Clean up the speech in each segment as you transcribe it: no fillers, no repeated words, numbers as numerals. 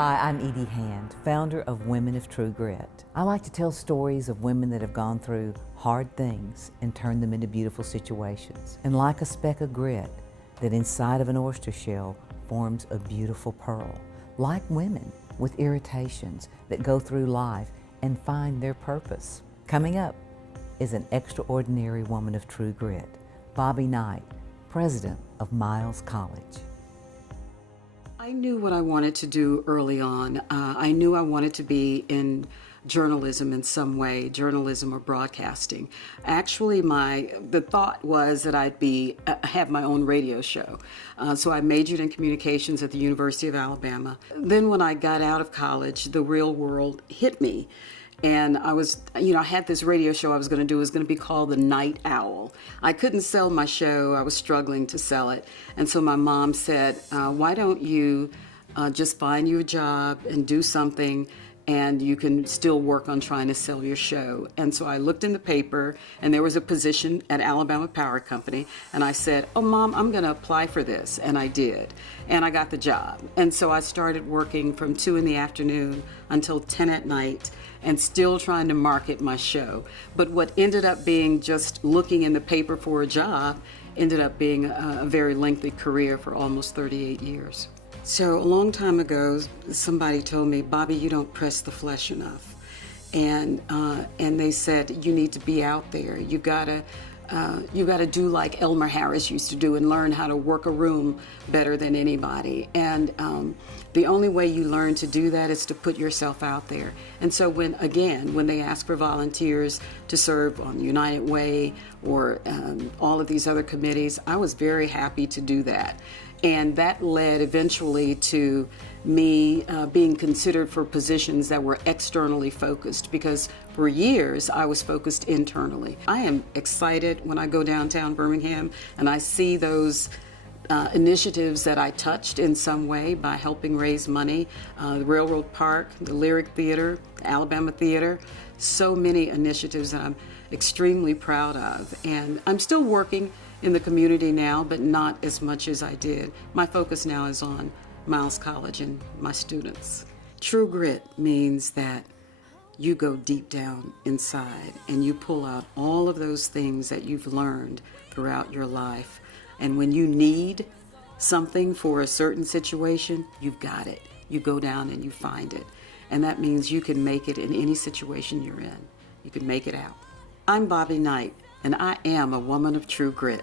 Hi, I'm Edie Hand, founder of Women of True Grit. I like to tell stories of women that have gone through hard things and turned them into beautiful situations. And like a speck of grit that inside of an oyster shell forms a beautiful pearl. Like women with irritations that go through life and find their purpose. Coming up is an extraordinary woman of true grit, Bobbie Knight, president of Miles College. I knew what I wanted to do early on. I knew I wanted to be in journalism in some way, journalism or broadcasting. Actually, the thought was that I'd have my own radio show. So I majored in communications at the University of Alabama. Then when I got out of college, the real world hit me. And I had this radio show I was going to do. It was going to be called The Night Owl. I couldn't sell my show. I was struggling to sell it. And so my mom said, why don't you just find you a job and do something, and you can still work on trying to sell your show. And so I looked in the paper, and there was a position at Alabama Power Company, and I said, oh, Mom, I'm going to apply for this. And I did. And I got the job. And so I started working from 2 in the afternoon until 10 at night, and still trying to market my show. But what ended up being just looking in the paper for a job ended up being a very lengthy career for almost 38 years. So a long time ago, somebody told me, Bobbie, you don't press the flesh enough. And they said, you need to be out there. You gotta do like Elmer Harris used to do and learn how to work a room better than anybody. And the only way you learn to do that is to put yourself out there. And so when they ask for volunteers to serve on United Way or all of these other committees, I was very happy to do that. And that led eventually to me being considered for positions that were externally focused, because for years I was focused internally. I am excited when I go downtown Birmingham and I see those initiatives that I touched in some way by helping raise money, the Railroad Park, the Lyric Theater, the Alabama Theater, so many initiatives that I'm extremely proud of. And I'm still working in the community now, but not as much as I did. My focus now is on Miles College and my students. True grit means that you go deep down inside and you pull out all of those things that you've learned throughout your life. And when you need something for a certain situation, you've got it. You go down and you find it. And that means you can make it in any situation you're in. You can make it out. I'm Bobbie Knight, and I am a woman of true grit.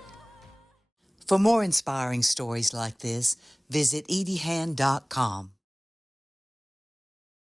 For more inspiring stories like this, visit ediehand.com.